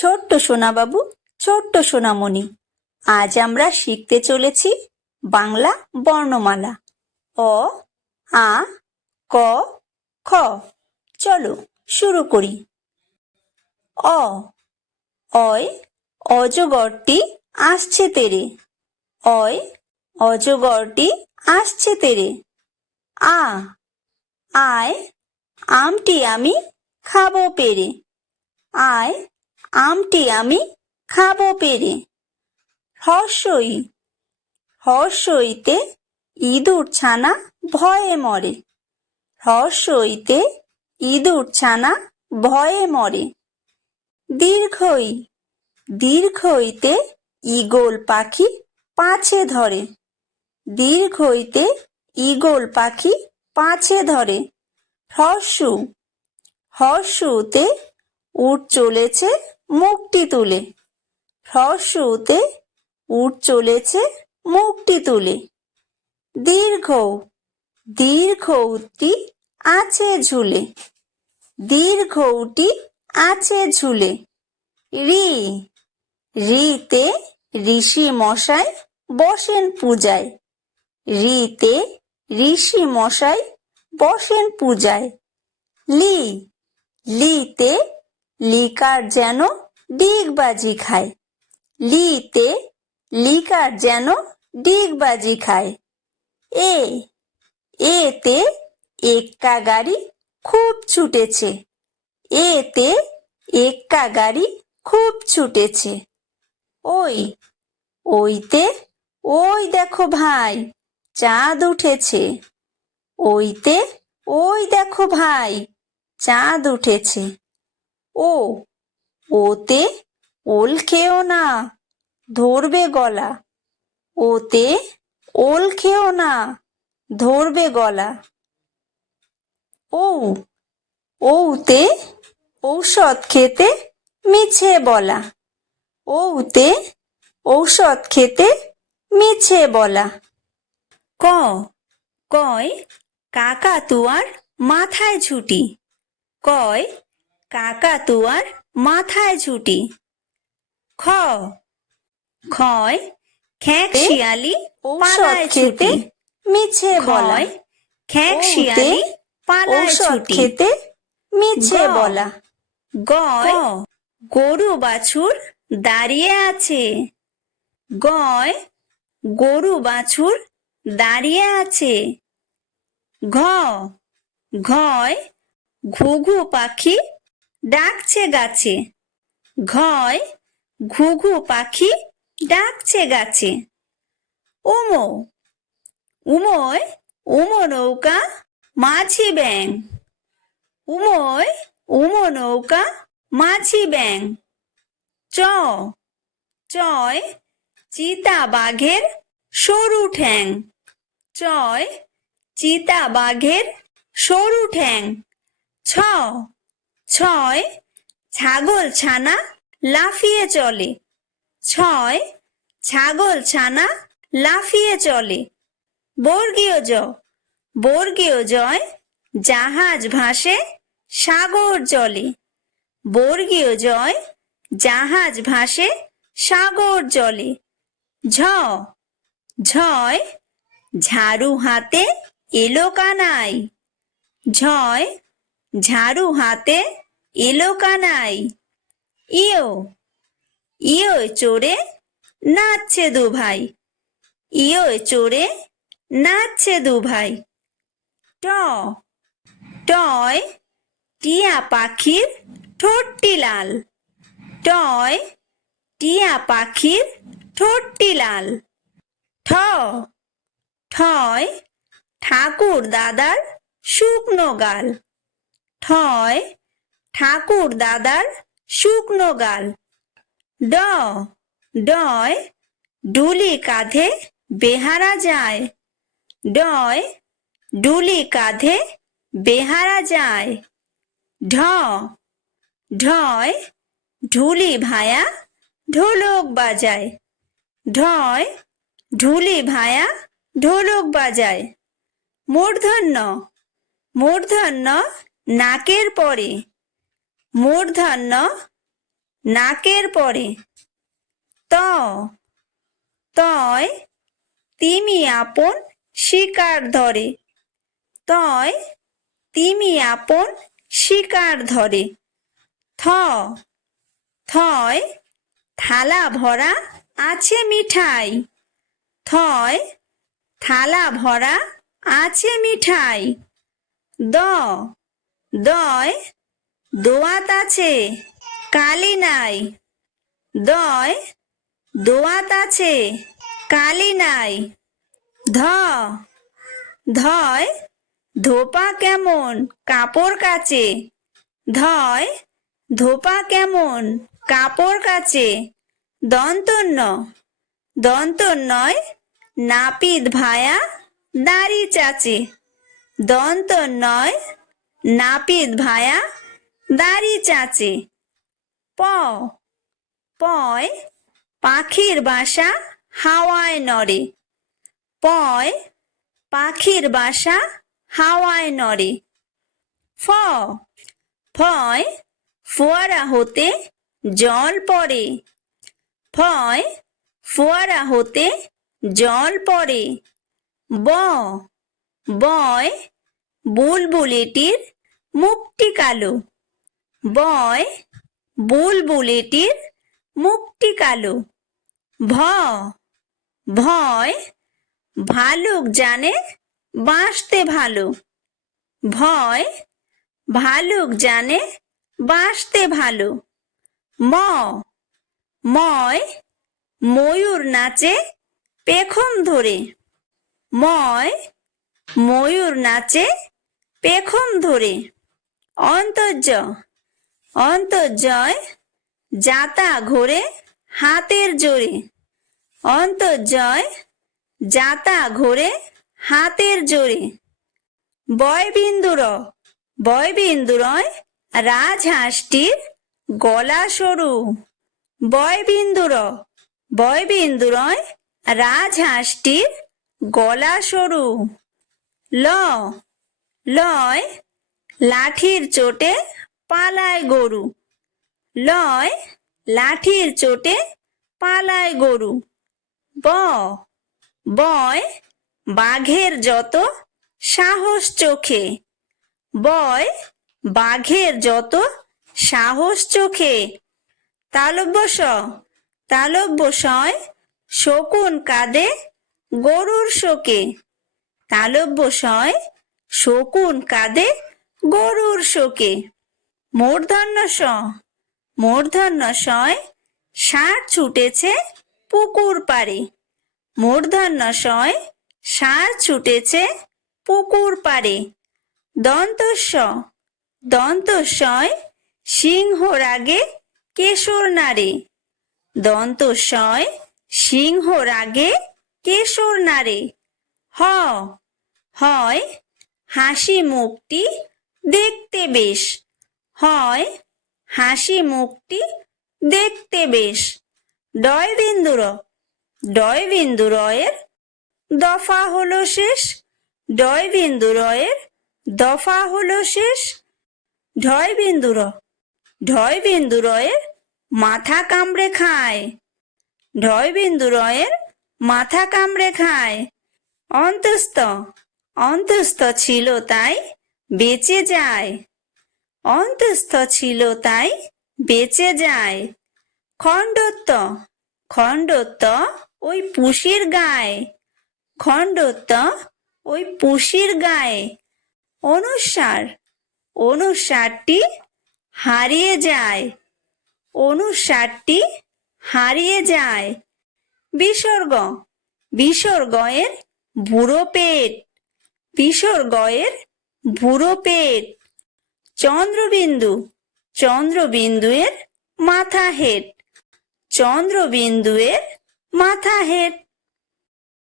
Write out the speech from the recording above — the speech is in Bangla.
ছোট্ট সোনাবাবু, ছোট্ট সোনামণি, আজ আমরা শিখতে চলেছি বাংলা বর্ণমালা। অ, আ, ক, খ। চলো শুরু করি। অ, অয় অজগরটি আসছে তেরে। অয় অজগরটি আসছে তেরে। আ, আয় আমটি আমি খাবো পেরে। আয় আমটি আমি খাবো পেরে। হর্ষই, হর্ষইতে ইঁদুর ছানা ভয়ে মরে। হর্ষইতে ইঁদুর ছানা ভয়ে মরে। দীর্ঘই, দীর্ঘইতে ঈগল পাখি পাছে ধরে। দীর্ঘইতে ঈগল পাখি পাছে ধরে। হর্ষু, হর্ষুতে উট চলেছে মুখটি তুলে। হর্ষুতে উট চলেছে মুখটি তুলে। দীর্ঘ, দীর্ঘটি আছে ঝুলে। দীর্ঘটি আছে ঝুলে। ঋ, ঋতে ঋষি মশাই বসেন পূজায়। ঋতে ঋষি মশাই বসেন পূজায়। লি, লিতে লিকার যেন ডিগবাজি খায়। লিতে লিকার যেন ডিগবাজি খায়। এ, এতে এক্কা গাড়ি খুব ছুটেছে। এতে এক্কা গাড়ি খুব ছুটেছে। ওই, ওইতে ওই দেখো ভাই চাঁদ উঠেছে। ওইতে ওই দেখো ভাই চাঁদ উঠেছে। ও, ওতে ওল খেও না ধরবে গলা। ওতে ওল খেও না ধরবে গলা। ও, ওতে ঔষধ খেতে মিছে বলা। ওতে ঔষধ খেতে মিছে বলা। ক, কয় কাকাতুয়ার মাথায় ঝুঁটি। কয় কাকাতুয়ার মাথায় ঝুঁটি। খ, খয় খ্যাঁক শিয়ালি পালায় ছুটি। মিছে বলা। খ্যাঁক শিয়ালি পালায় ছুটি। খেতে মিছে বলা। গয় গরু বাছুর দাঁড়িয়ে আছে। গয় গরু বাছুর দাঁড়িয়ে আছে। ঘ, ঘয় ঘুঘু পাখি ডাকছে গাছে। ঘয় ঘুঘু পাখি ডাকছে গাছে। উমো, উমোয় উমো নৌকা মাঝি ব্যাং। উমোয় উমো নৌকা মাঝি ব্যাং। চ, চয় চিতা বাঘের সরু ঠ্যাং। চয় চিতা বাঘের সরু ঠ্যাং। ছ, ছয় ছাগল ছানা লাফিয়ে চলে। ছয় ছাগল ছানা লাফিয়ে চলে। বর্গীয় জ, বর্গীয় জয় জাহাজ ভাসে সাগর জলে। বর্গীয় জয় জাহাজ ভাসে সাগর জলে। ঝ, ঝয় ঝাড়ু হাতে এলো কানাই। ঝয় ঝাড়ু হাতে এলো কানাই। ইয়ো, ইয়োয় চড়ে নাচছে দু ভাই। ইয়োয় চড়ে নাচছে দু ভাই। ট, টয় টিয়া পাখির ঠোঁটটি লাল। টয় টিয়া পাখির ঠোঁটটি লাল। ঠ, ঠয় ঠাকুর দাদার শুকনো গাল। ঠয় ঠাকুর দাদার শুকনো গাল। ড, ডয় ডুলি কাঁধে বেহারা যায়। ডয় ডুলি কাঁধে বেহারা যায়। ঢ, ঢয় ঢুলি ভায়া ঢোলক বাজায়। ঢয় ঢুলি ভায়া ঢোলক বাজায়। মূর্ধন্য, মূর্ধন্য নাকের পরে। মূর্ধন্য নাকের পরে। ত তয় তিমি আপন শিকার ধরে। তয় তিমি আপন শিকার ধরে। থ থয় থালা ভরা আছে মিঠাই। থয় থালা ভরা আছে মিঠাই। দ দয় দোয়াত আছে কালি নাই। দয় দোয়াত আছে কালি নাই। ধ ধয় ধোপা কেমন কাপড় কাচে। ধয় ধোপা কেমন কাপড় কাচে। দন্তন্য দন্তন্যয় নাপিত ভায়া দাড়ি চাচে। দন্তন্যয় নাপিত ভায়া দাড়ি চাচে। প পয় পাখির বাসা হাওয়ায় নড়ে। পয় পাখির বাসা হাওয়ায় নড়ে। ফ ফয় ফোয়ারা হতে জল পড়ে। ফয় ফোয়ারা হতে জল পড়ে। ব বয় বুলবুলিটির মুখটি কালো। বয় বুলবুলিটির মুখটি কালো। ভ ভয় ভালুক জানে বাঁচতে ভালো। ভয় ভালুক জানে বাঁচতে ভালো। ম ময় ময়ূর নাচে পেখম ধরে। ময় ময়ূর নাচে পেখম ধরে। অন্তর্য অন্তর্জয় যাতা ঘোরে হাতের জোরে। অন্তর্জয় যাতা ঘোরে হাতের জোরে। বয়বিন্দুর বয়বিন্দুরয় রাজহাঁসটির গলা সরু। বয়বিন্দুর বয়বিন্দুরয় রাজহাঁসটির গলা সরু। ল লয় লাঠির চোটে পালায় গরু। লয় লাঠির চোটে পালায় গরু। ব বয় বাঘের যত সাহস চোখে। বয় বাঘের যত সাহস চোখে। তালব্য স তালব্য সয় শকুন কাঁদে গরুর শোকে। তালব্য সয় শকুন কাঁদে গরুর শোকে। মূর্ধন্য স মূর্ধন্য সয় ষাঁড় ছুটেছে পুকুর পাড়ে। মূর্ধন্য সয় ষাঁড় ছুটেছে পুকুর পাড়ে। দন্তস্ব দন্তস্বয় সিংহ রাগে কেশর নাড়ে। দন্তস্বয় সিংহ রাগে কেশর নাড়ে। হ হয় হাসি মুখটি দেখতে বেশ। হয় হাসি মুখটি দেখতে বেশ। ডয়বিন্দুর ডয়বিন্দুরয়ের দফা হলো শেষ। ডয়বিন্দুরয়ের দফা হলো শেষ। ঢয়বিন্দুর ঢয়বিন্দুরয়ের মাথা কামড়ে খায়। ঢয়বিন্দুরয়ের মাথা কামড়ে খায়। অন্তস্থ অন্তস্থ ছিল তাই বেঁচে যায়। অন্তস্থ ছিল তাই বেঁচে যায়। খণ্ডত্ব খণ্ডত্ব ওই পুষির গায়ে। খণ্ডত্ব ওই পুষির গায়ে। অনুসার অনুসারটি হারিয়ে যায়। অনুসারটি হারিয়ে যায়। বিসর্গ বিসর্গয়ের বুড়ো পেট। বিসর্গয়ের বুড়ো পেট। চন্দ্রবিন্দু চন্দ্রবিন্দুয়ের মাথা হেট। চন্দ্রবিন্দুয়ের মাথা হেট।